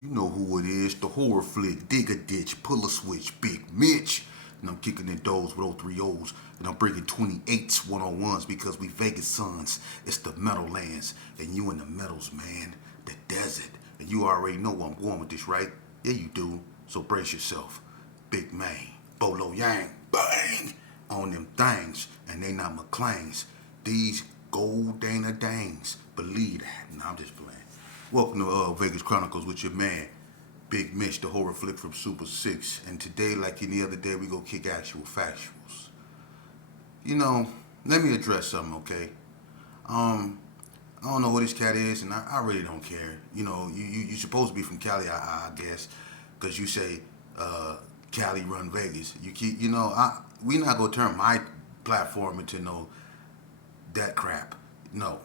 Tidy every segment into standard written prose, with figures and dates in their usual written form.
You know who it is, the horror flick, dig a ditch, pull a switch, Big Mitch. And I'm kicking in doors with 03 O's. And I'm bringing 28s, 101s because we Vegas sons. It's the Meadowlands. And you in the Meadows, man. The desert. And you already know where I'm going with this, right? Yeah, you do. So brace yourself. Big man. Bolo Yang. Bang! On them things. And they not McLean's. These gold Dana Danes. Believe that. Nah, I'm just playing. Welcome to Vegas Chronicles with your man, Big Mitch, the horror flick from Super 6. And today, like any other day, we go kick actual factuals. You know, let me address something, okay? I don't know who this cat is, and I really don't care. You know, you're supposed to be from Cali, I guess, because you say Cali run Vegas. You keep, we not gonna turn my platform into no that crap. No.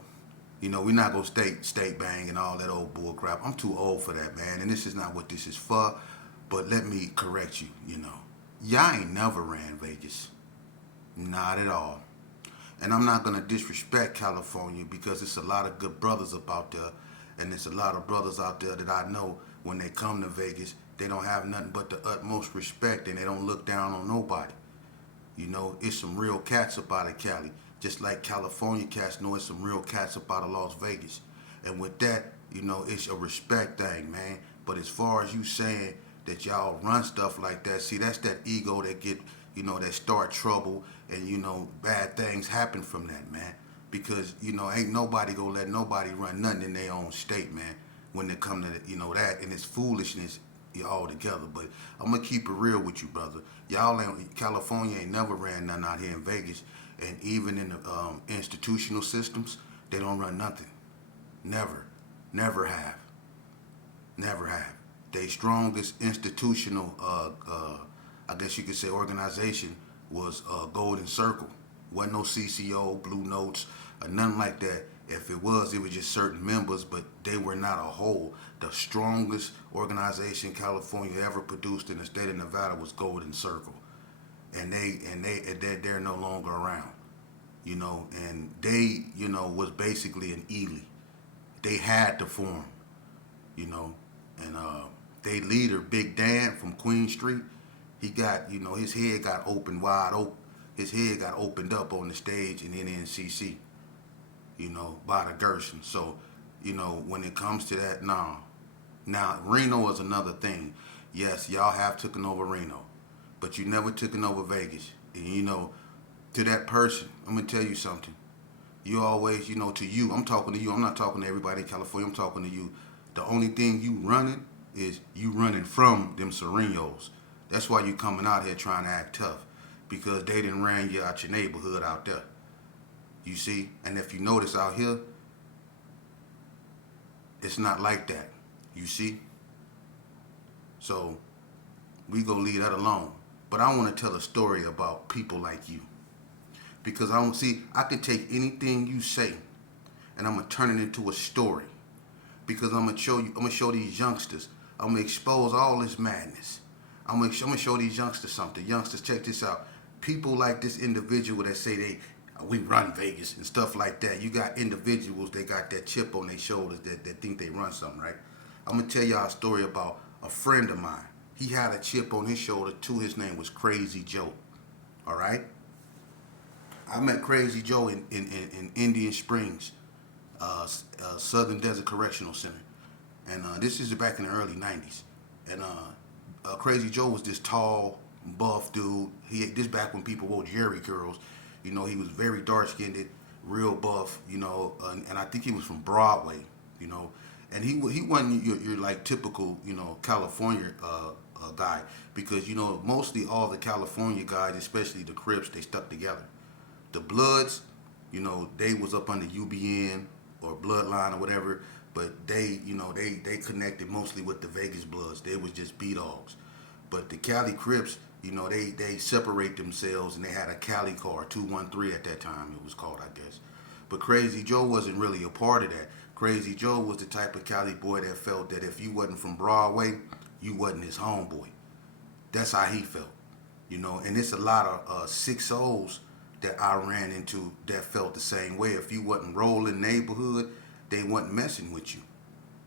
We're not gonna state bang and all that old bull crap. I'm too old for that, man. And this is not what this is for. But let me correct you. Y'all ain't never ran Vegas. Not at all. And I'm not gonna disrespect California because it's a lot of good brothers up out there. And there's a lot of brothers out there that I know when they come to Vegas, they don't have nothing but the utmost respect and they don't look down on nobody. It's some real cats up out of Cali. Just like California cats know it's some real cats up out of Las Vegas. And with that, it's a respect thing, man. But as far as you saying that y'all run stuff like that, see, that's that ego that get, that start trouble and, bad things happen from that, man. Because, ain't nobody gonna let nobody run nothing in their own state, man, when it come to, that. And it's foolishness all together. But I'm gonna keep it real with you, brother. Y'all ain't California ain't never ran nothing out here in Vegas, and even in the institutional systems, they don't run nothing. Never, never have. They strongest institutional, I guess you could say, organization was Golden Circle. Wasn't no CCO, Blue Notes, or nothing like that. If it was just certain members, but they were not a whole. The strongest organization California ever produced in the state of Nevada was Golden Circle, and they're no longer around. And they was basically an elite. They had to form, and they leader Big Dan from Queen Street. He got his head got opened wide open. His head got opened up on the stage in NNCC, by the Gerson. So, when it comes to that, nah. Now, Reno is another thing. Yes, y'all have taken over Reno, but you never taken over Vegas. And, to that person, I'm going to tell you something. You always, to you, I'm talking to you. I'm not talking to everybody in California. I'm talking to you. The only thing you running is you running from them Serenos. That's why you coming out here trying to act tough, because they didn't ran you out your neighborhood out there. You see? And if you notice out here, it's not like that. You see? So we gonna leave that alone. But I want to tell a story about people like you, because I can take anything you say and I'm gonna turn it into a story, because I'm gonna show these youngsters, I'm gonna expose all this madness. I'm gonna show these youngsters something. Youngsters, check this out. People like this individual that say we run Vegas and stuff like that. You got individuals that got that chip on their shoulders that think they run something, right? I'm gonna tell y'all a story about a friend of mine. He had a chip on his shoulder too. His name was Crazy Joe. All right. I met Crazy Joe in Indian Springs, Southern Desert Correctional Center, and this is back in the early '90s. And Crazy Joe was this tall, buff dude. This back when people wore Jerry curls. He was very dark skinned, real buff. And I think he was from Broadway. And he wasn't your like typical California guy, because mostly all the California guys, especially the Crips, they stuck together. The Bloods, they was up under UBN or Bloodline or whatever, but they connected mostly with the Vegas Bloods. They was just B-dogs. But the Cali Crips, they separate themselves, and they had a Cali car, 213 at that time it was called, I guess. But Crazy Joe wasn't really a part of that. Crazy Joe was the type of Cali boy that felt that if you wasn't from Broadway, you wasn't his homeboy. That's how he felt. And it's a lot of 6-0s that I ran into that felt the same way. If you wasn't rolling neighborhood, they wasn't messing with you.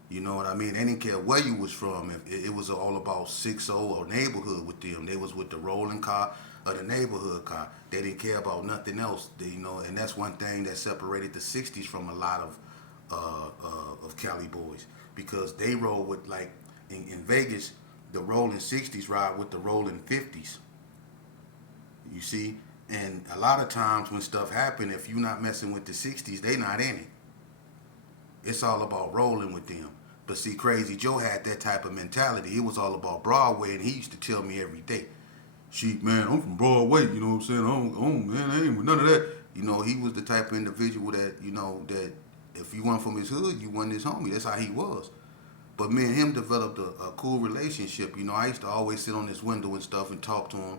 You know what I mean? They didn't care where you was from. If it was all about 6-0 or neighborhood with them. They was with the rolling car or the neighborhood car. They didn't care about nothing else. And that's one thing that separated the '60s from a lot of Cali boys, because they roll with, like, in Vegas, the rolling '60s ride with the rolling '50s. You see, and a lot of times when stuff happen, if you're not messing with the '60s, they not in it. It's all about rolling with them. But see, Crazy Joe had that type of mentality. It was all about Broadway, and he used to tell me every day, "She, man, I'm from Broadway. You know what I'm saying? Man, I ain't with none of that." You know, he was the type of individual that, that if you weren't from his hood, you wasn't his homie. That's how he was. But me and him developed a cool relationship. You know, I used to always sit on this window and stuff and talk to him.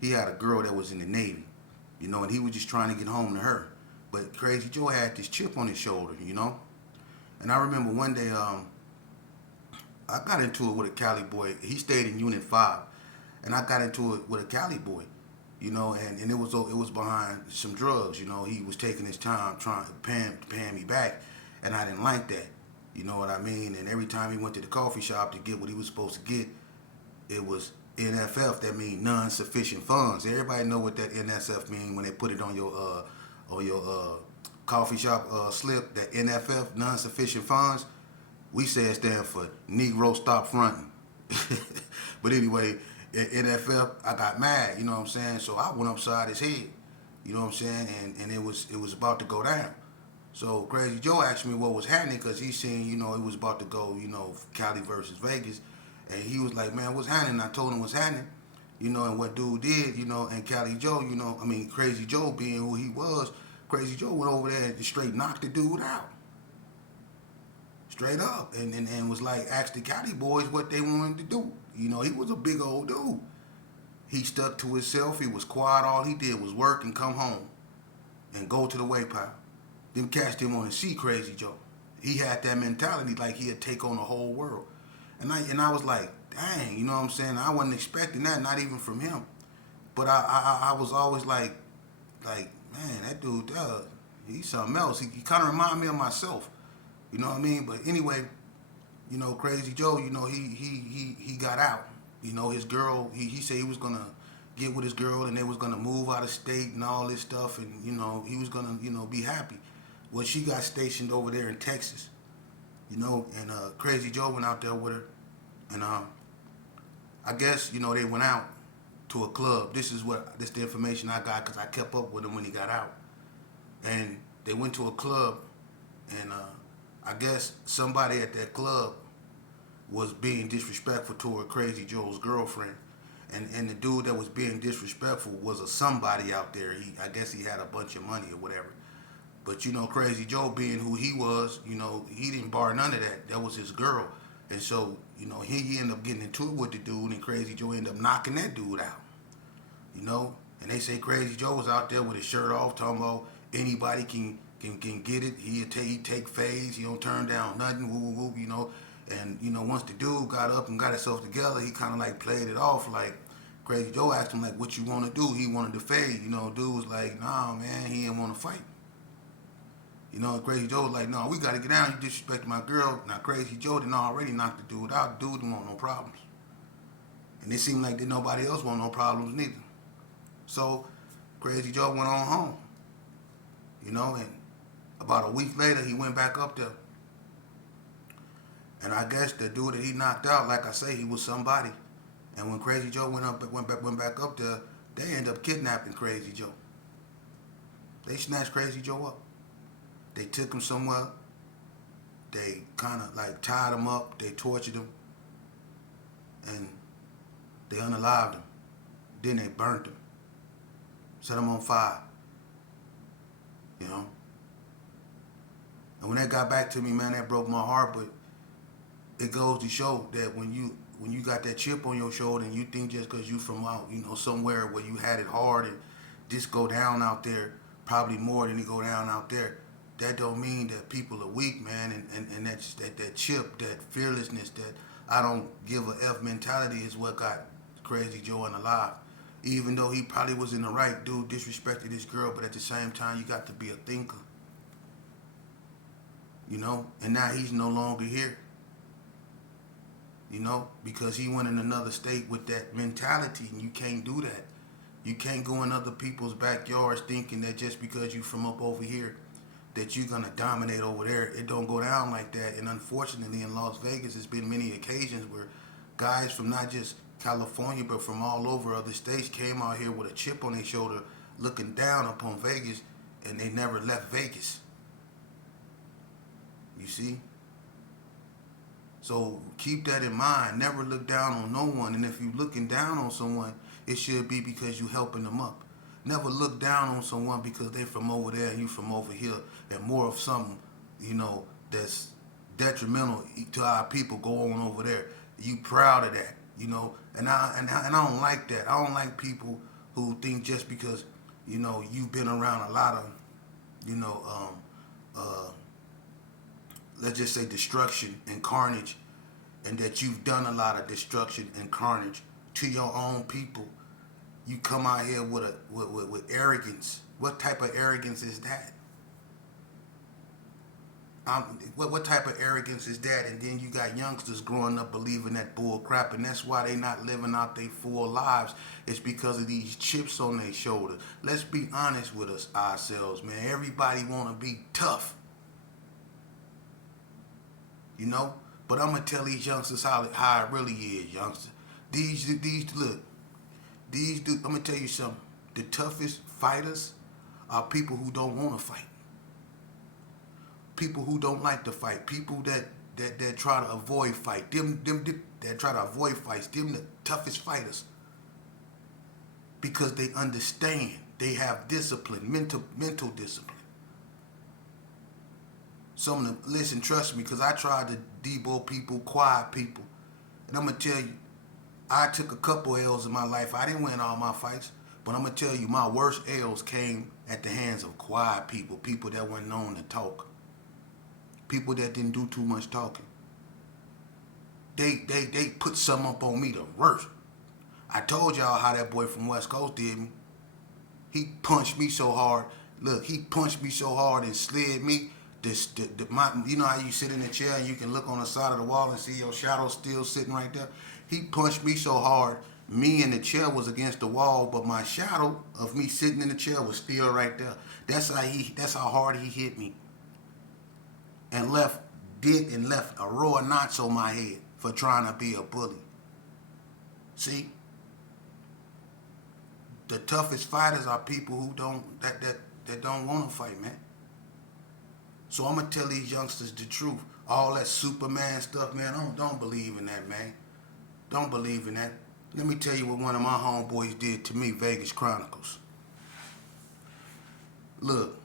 He had a girl that was in the Navy, and he was just trying to get home to her. But Crazy Joe had this chip on his shoulder. And I remember one day, I got into it with a Cali boy. He stayed in Unit 5, and I got into it with a Cali boy, and it was behind some drugs. He was taking his time trying paying me back, and I didn't like that. You know what I mean? And every time he went to the coffee shop to get what he was supposed to get, it was NFF. That means non-sufficient funds. Everybody know what that NSF mean when they put it on your coffee shop slip. That NFF, non-sufficient funds. We say it stands for Negro Stop Fronting. But anyway, at NFF, I got mad. You know what I'm saying? So I went upside his head. You know what I'm saying? And it was about to go down. So Crazy Joe asked me what was happening, because he seen, it was about to go, Cali versus Vegas. And he was like, "Man, what's happening?" I told him what's happening. And what dude did, and Cali Joe, Crazy Joe being who he was, Crazy Joe went over there and straight knocked the dude out. Straight up. And was like, asked the Cali boys what they wanted to do. He was a big old dude. He stuck to himself. He was quiet. All he did was work and come home and go to the way pile. Them cats didn't want to see Crazy Joe. He had that mentality like he'd take on the whole world. And I was like, dang, you know what I'm saying? I wasn't expecting that, not even from him. But I was always like, man, that dude, he's something else. He kind of reminded me of myself. You know what I mean? But anyway, Crazy Joe, he got out. His girl, he said he was gonna get with his girl, and they was gonna move out of state and all this stuff, and he was gonna be happy. Well, she got stationed over there in Texas, and Crazy Joe went out there with her, and I guess they went out to a club. This is the information I got, because I kept up with him when he got out, and they went to a club, and I guess somebody at that club was being disrespectful toward Crazy Joe's girlfriend. And the dude that was being disrespectful was a somebody out there. I guess he had a bunch of money or whatever. But Crazy Joe being who he was, he didn't bar none of that. That was his girl. And so, he ended up getting into it with the dude, and Crazy Joe ended up knocking that dude out. And they say Crazy Joe was out there with his shirt off, talking about anybody can get it. He take phase. He don't turn down nothing. Whoop, And once the dude got up and got himself together, he kind of like played it off. Like, Crazy Joe asked him like, "What you want to do?" He wanted to fade. Dude was like, "Nah, man, he didn't want to fight." And Crazy Joe was like, "No, we got to get down. You disrespect my girl." Now Crazy Joe didn't already knock the dude out. The dude didn't want no problems, and it seemed like nobody else want no problems neither. So Crazy Joe went on home. And about a week later, he went back up there. And I guess the dude that he knocked out, like I say, he was somebody. And when Crazy Joe went back up there, they ended up kidnapping Crazy Joe. They snatched Crazy Joe up. They took him somewhere. They kind of like tied him up. They tortured him. And they unalived him. Then they burnt him. Set him on fire. And when that got back to me, man, that broke my heart. But it goes to show that when you got that chip on your shoulder, and you think just because you from out, somewhere where you had it hard, and just go down out there, probably more than you go down out there, that don't mean that people are weak, man. And that's that chip, that fearlessness, that I don't give a F mentality is what got Crazy Joe unalive. Even though he probably was in the right, dude disrespected his girl, but at the same time, you got to be a thinker. And now he's no longer here. because he went in another state with that mentality, and you can't do that. You can't go in other people's backyards thinking that just because you from up over here that you're gonna dominate over there. It don't go down like that. And unfortunately, in Las Vegas, there's been many occasions where guys from not just California but from all over other states came out here with a chip on their shoulder, looking down upon Vegas, and they never left Vegas. You see? So keep that in mind. Never look down on no one. And if you're looking down on someone, it should be because you're helping them up. Never look down on someone because they're from over there and you from over here, and more of something, that's detrimental to our people go on over there. You proud of that, and I don't like that. I don't like people who think just because you've been around a lot of let's just say destruction and carnage, and that you've done a lot of destruction and carnage to your own people. You come out here with arrogance. What type of arrogance is that? What type of arrogance is that? And then you got youngsters growing up believing that bull crap, and that's why they not living out their full lives. It's because of these chips on their shoulder. Let's be honest with ourselves, man. Everybody want to be tough, But I'm gonna tell these youngsters how it really is, youngsters. I'm gonna tell you something. The toughest fighters are people who don't want to fight. People who don't like to fight. People that try to avoid fight. Them that try to avoid fights. Them the toughest fighters. Because they understand. They have discipline, mental discipline. Some of them, listen, trust me, because I tried to debo people, quiet people. And I'm gonna tell you, I took a couple L's in my life. I didn't win all my fights, but I'm going to tell you, my worst L's came at the hands of quiet people, people that weren't known to talk, people that didn't do too much talking. They put something up on me the worst. I told y'all how that boy from West Coast did me. He punched me so hard. Look, he punched me so hard and slid me. You know how you sit in the chair and you can look on the side of the wall and see your shadow still sitting right there? He punched me so hard, me in the chair was against the wall, but my shadow of me sitting in the chair was still right there. That's how hard he hit me. And left a row of knots on my head for trying to be a bully. See? The toughest fighters are people who don't want to fight, man. So I'm gonna tell these youngsters the truth. All that Superman stuff, man, don't believe in that, man. Don't believe in that. Let me tell you what one of my homeboys did to me, Vegas Chronicles. Look,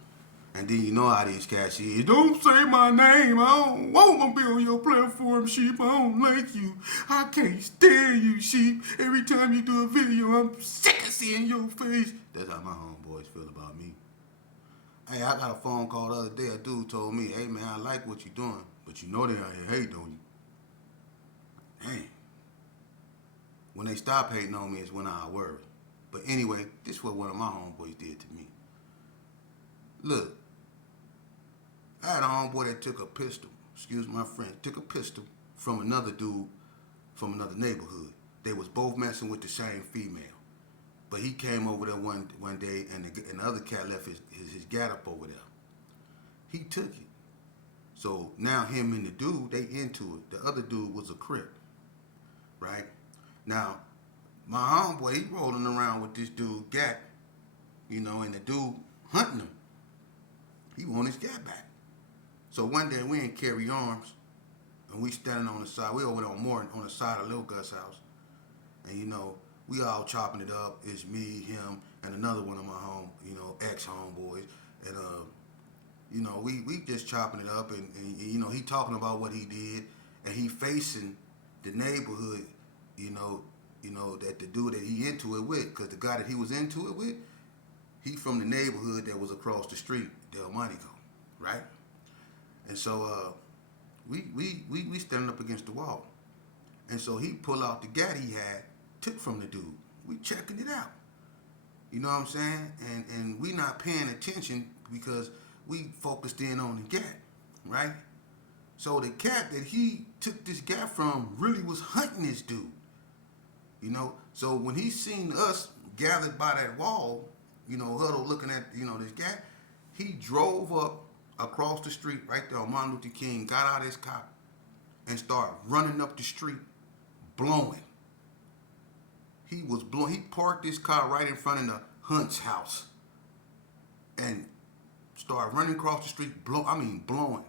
and then you know how these cats is. Don't say my name. I don't want to be on your platform, sheep. I don't like you. I can't stand you, sheep. Every time you do a video, I'm sick of seeing your face. That's how my homeboys feel about me. Hey, I got a phone call the other day. A dude told me, hey, man, I like what you're doing, but you know they out here hating on you. Dang. When they stop hating on me is when I worry. But anyway, this is what one of my homeboys did to me. Look, I had a homeboy that took a pistol, excuse my French, took a pistol from another dude from another neighborhood. They was both messing with the same female. But he came over there one day, and the other cat left his gat up over there. He took it. So now him and the dude, they into it. The other dude was a Crip, right? Now, my homeboy, he rolling around with this dude gat, and the dude hunting him. He want his gat back. So one day we ain't carry arms, and we standing on the side. We over there on the side of Lil Gus' house, and we all chopping it up. It's me, him, and another one of my ex-homeboys. And, we just chopping it up. And he talking about what he did. And he facing the neighborhood, that the dude that he into it with. Because the guy that he was into it with, he from the neighborhood that was across the street, Del Monaco, right? And so we standing up against the wall. And so he pull out the gat he had, took from the dude. We checking it out. You know what I'm saying? And we not paying attention because we focused in on the cat, right? So the cat that he took this guy from really was hunting this dude. You know, so when he seen us gathered by that wall, you know, huddled looking at, you know, this guy, he drove up across the street right there on Martin Luther King, got out of his car, and started running up the street, blowing. He was blowing. He parked his car right in front of the Hunt's house, and started running across the street, blowing.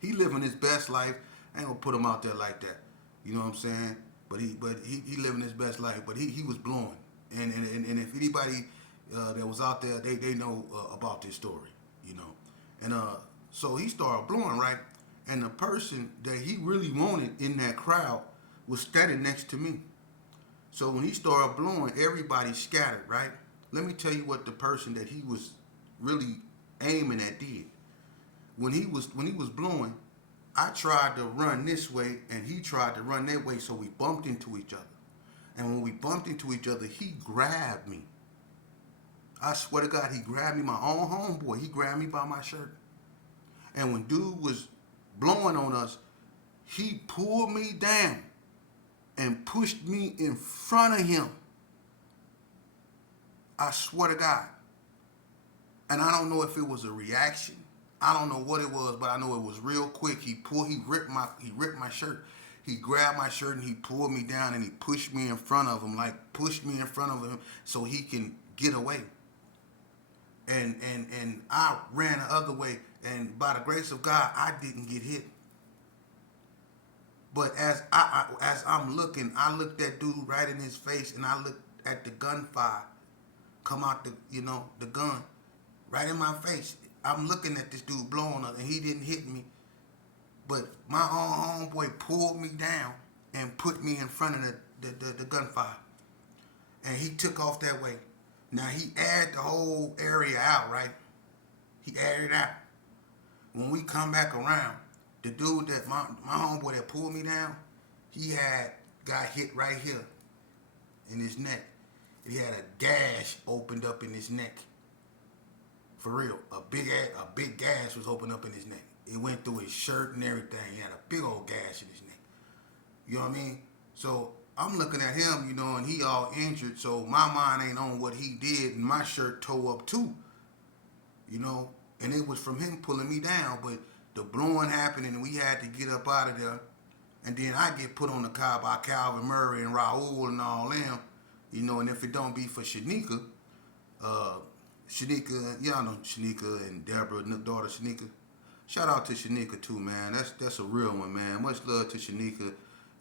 He living his best life. I ain't gonna put him out there like that. You know what I'm saying? But he living his best life. But he was blowing. And if anybody that was out there, they know about this story. You know, and so he started blowing, right. And the person that he really wanted in that crowd was standing next to me. So when he started blowing, everybody scattered, right? Let me tell you what the person that he was really aiming at did. When he was blowing, I tried to run this way and he tried to run that way, so we bumped into each other. And when we bumped into each other, he grabbed me. I swear to God, he grabbed me, my own homeboy. He grabbed me by my shirt. And when dude was blowing on us, he pulled me down and pushed me in front of him. I swear to God. And I don't know if it was a reaction. I don't know what it was, but I know it was real quick. He ripped my shirt. He grabbed my shirt and he pulled me down and he pushed me in front of him, so he can get away. And I ran the other way, and by the grace of God, I didn't get hit. But as I'm looking, I looked that dude right in his face, and I looked at the gunfire come out the gun right in my face. I'm looking at this dude blowing up, and he didn't hit me. But my own homeboy pulled me down and put me in front of the gunfire. And he took off that way. Now, he aired the whole area out, right? He aired it out. When we come back around, the dude that my homeboy that pulled me down, he got hit right here in his neck. He had a gash opened up in his neck. For real, a big gash was opened up in his neck. It went through his shirt and everything. He had a big old gash in his neck. You know what I mean? So I'm looking at him, and he all injured. So my mind ain't on what he did, and my shirt tore up too. And it was from him pulling me down. But the blowing happened, and we had to get up out of there. And then I get put on the car by Calvin Murray and Raul and all them. And if it don't be for Shanika, y'all know Shanika and Deborah, daughter Shanika. Shout out to Shanika too, man. That's a real one, man. Much love to Shanika,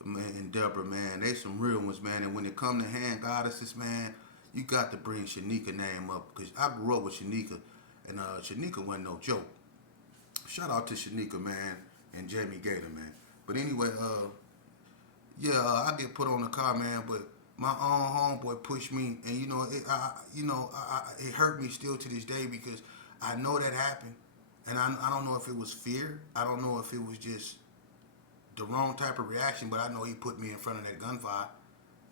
man, and Deborah, man. They some real ones, man. And when it come to hand goddesses, man, you got to bring Shanika name up, because I grew up with Shanika, and Shanika wasn't no joke. Shout out to Shanika, man, and Jamie Gator, man. But anyway, I get put on the car, man, but my own homeboy pushed me, and it hurt me still to this day, because I know that happened, and I don't know if it was fear, I don't know if it was just the wrong type of reaction, but I know he put me in front of that gunfire.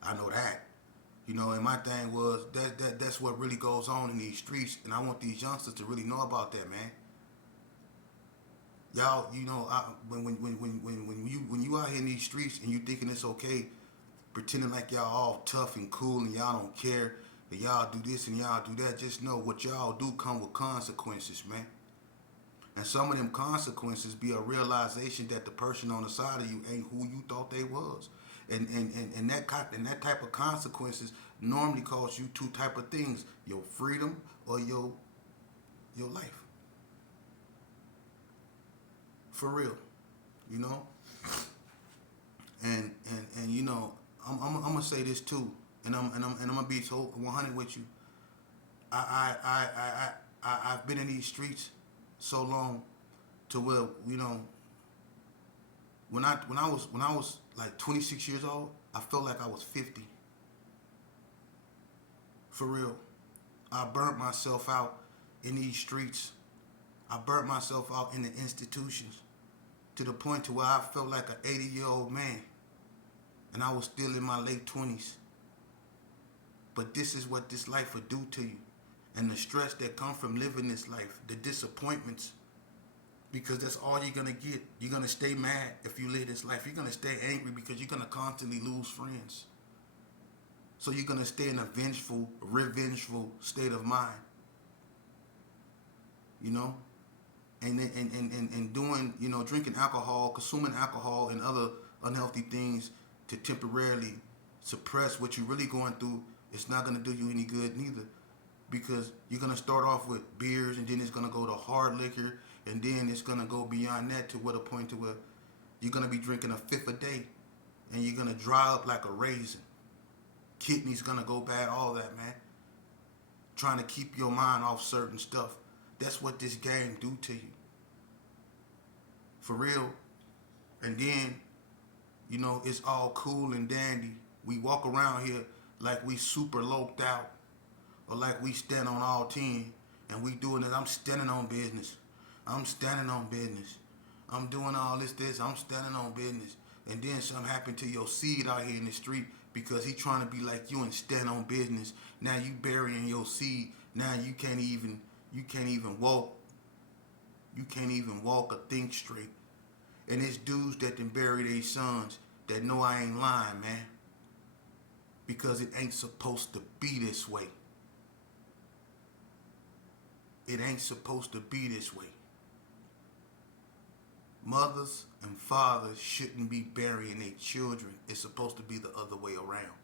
I know that, and my thing was that's what really goes on in these streets, and I want these youngsters to really know about that, man. Y'all, when you out here in these streets and you thinking it's okay, pretending like y'all all tough and cool and y'all don't care, that y'all do this and y'all do that, just know what y'all do come with consequences, man. And some of them consequences be a realization that the person on the side of you ain't who you thought they was. And that type of consequences normally cost you two type of things: your freedom or your life. For real, And I'm gonna say this too, and I'm gonna be so 100 with you. I've been in these streets so long, to where when I was like 26 years old, I felt like I was 50. For real, I burnt myself out in these streets. I burnt myself out in the institutions, to the point to where I felt like an 80-year-old man, and I was still in my late 20s. But this is what this life will do to you, and the stress that comes from living this life, the disappointments, because that's all you're gonna get. You're gonna stay mad if you live this life. You're gonna stay angry because you're gonna constantly lose friends. So you're gonna stay in a vengeful, revengeful state of mind. You know, and doing, drinking alcohol, consuming alcohol and other unhealthy things to temporarily suppress what you're really going through. It's not gonna do you any good neither, because you're gonna start off with beers and then it's gonna go to hard liquor and then it's gonna go beyond that to what a point to where you're gonna be drinking a fifth a day and you're gonna dry up like a raisin. Kidneys gonna go bad, all that, man. Trying to keep your mind off certain stuff. That's what this game do to you. For real. And then, it's all cool and dandy. We walk around here like we super loped out, or like we stand on all 10 and we doing it. I'm standing on business. I'm standing on business. I'm doing all this. I'm standing on business. And then something happened to your seed out here in the street because he trying to be like you and stand on business. Now you burying your seed. Now you can't even walk. You can't even walk or think straight. And it's dudes that done bury their sons that know I ain't lying, man. Because it ain't supposed to be this way. It ain't supposed to be this way. Mothers and fathers shouldn't be burying their children. It's supposed to be the other way around.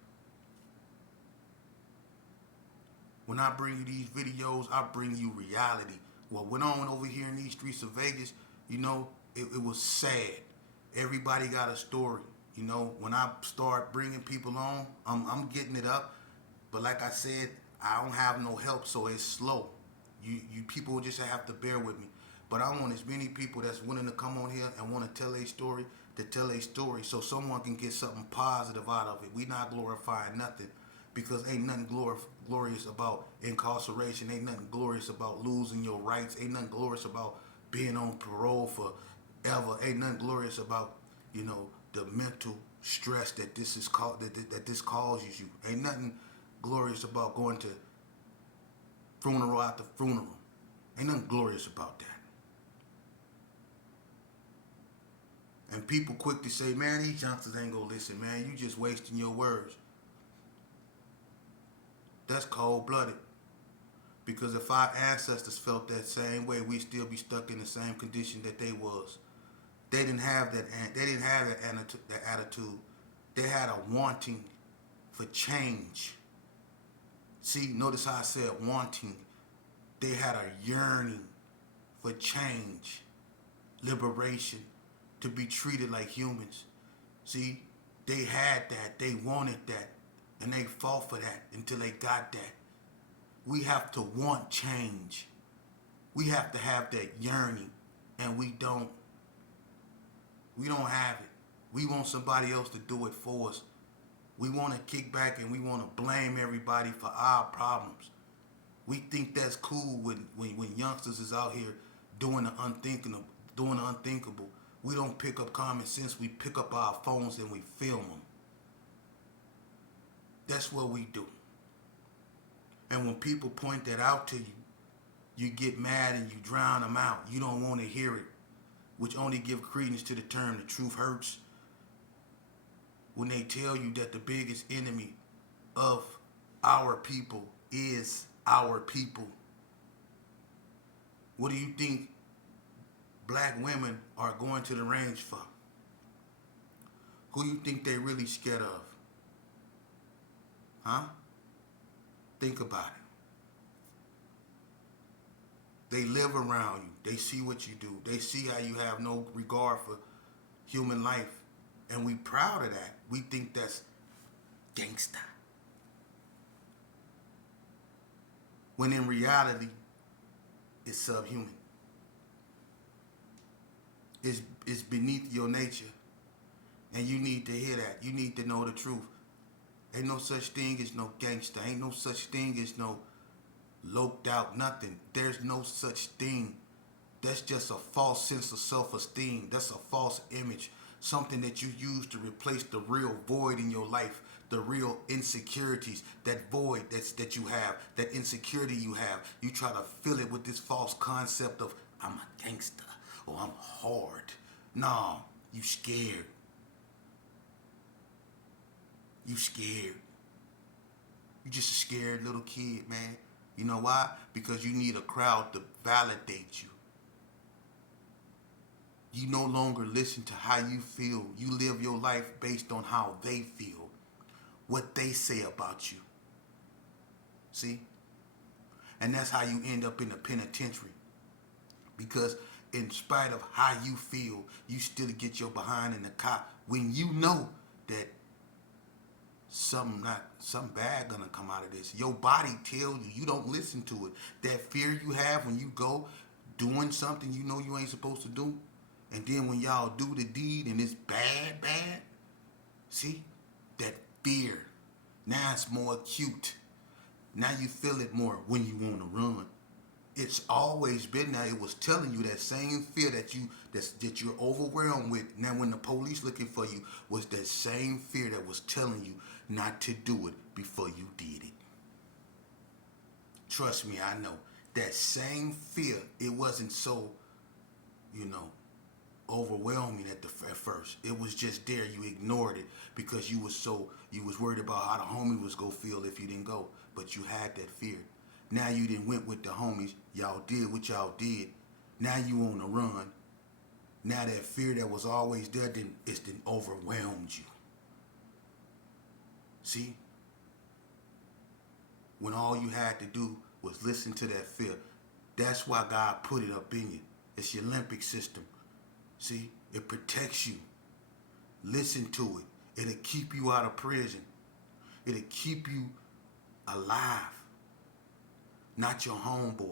When I bring you these videos, I bring you reality. What went on over here in these streets of Vegas, it was sad. Everybody got a story. When I start bringing people on, I'm getting it up. But like I said, I don't have no help, so it's slow. You people just have to bear with me. But I want as many people that's willing to come on here and want to tell a story to tell a story so someone can get something positive out of it. We not glorifying nothing, because ain't nothing glorious about incarceration. Ain't nothing glorious about losing your rights. Ain't nothing glorious about being on parole forever. Ain't nothing glorious about, the mental stress that this is that this causes you. Ain't nothing glorious about going to funeral after funeral. Ain't nothing glorious about that. And people quick to say, man, these youngsters ain't gonna listen, man. You just wasting your words. That's cold-blooded. Because if our ancestors felt that same way, we'd still be stuck in the same condition that they was. They didn't have that. They didn't have that attitude. They had a wanting for change. See, notice how I said wanting. They had a yearning for change, liberation, to be treated like humans. See, they had that. They wanted that. And they fought for that until they got that. We have to want change. We have to have that yearning. And we don't. We don't have it. We want somebody else to do it for us. We want to kick back and we want to blame everybody for our problems. We think that's cool when youngsters is out here doing the unthinkable. We don't pick up common sense. We pick up our phones and we film them. That's what we do. And when people point that out to you, you get mad and you drown them out. You don't want to hear it, which only give credence to the term the truth hurts. When they tell you that the biggest enemy of our people is our people. What do you think black women are going to the range for? Who do you think they really scared of? Huh? Think about it. They live around you. They see what you do. They see how you have no regard for human life. And we proud of that. We think that's gangsta. When in reality, it's subhuman. It's beneath your nature. And you need to hear that. You need to know the truth. Ain't no such thing as no gangster. Ain't no such thing as no loped out nothing. There's no such thing. That's just a false sense of self-esteem. That's a false image. Something that you use to replace the real void in your life. The real insecurities. That void that you have. That insecurity you have. You try to fill it with this false concept of, I'm a gangster. Oh, I'm hard. No, you scared. You scared. You just a scared little kid, man. You know why? Because you need a crowd to validate you. You no longer listen to how you feel. You live your life based on how they feel, what they say about you. See? And that's how you end up in the penitentiary. Because in spite of how you feel, you still get your behind in the cop when you know that something bad gonna come out of this. Your body tells you, you don't listen to it. That fear you have when you go doing something you know you ain't supposed to do, and then when y'all do the deed and it's bad, see? That fear. Now it's more acute. Now you feel it more when you want to run. It's always been there. It was telling you that same fear that you're overwhelmed with. Now when the police looking for you was that same fear that was telling you not to do it before you did it. Trust me, I know. That same fear, it wasn't so, you know, overwhelming at first. It was just there. You ignored it because you was worried about how the homie was gonna feel if you didn't go. But you had that fear. Now you didn't went with the homies. Y'all did what y'all did. Now you on the run. Now that fear that was always there it's overwhelmed you. See? When all you had to do was listen to that fear. That's why God put it up in you. It's your limbic system. See? It protects you. Listen to it. It'll keep you out of prison. It'll keep you alive. Not your homeboy.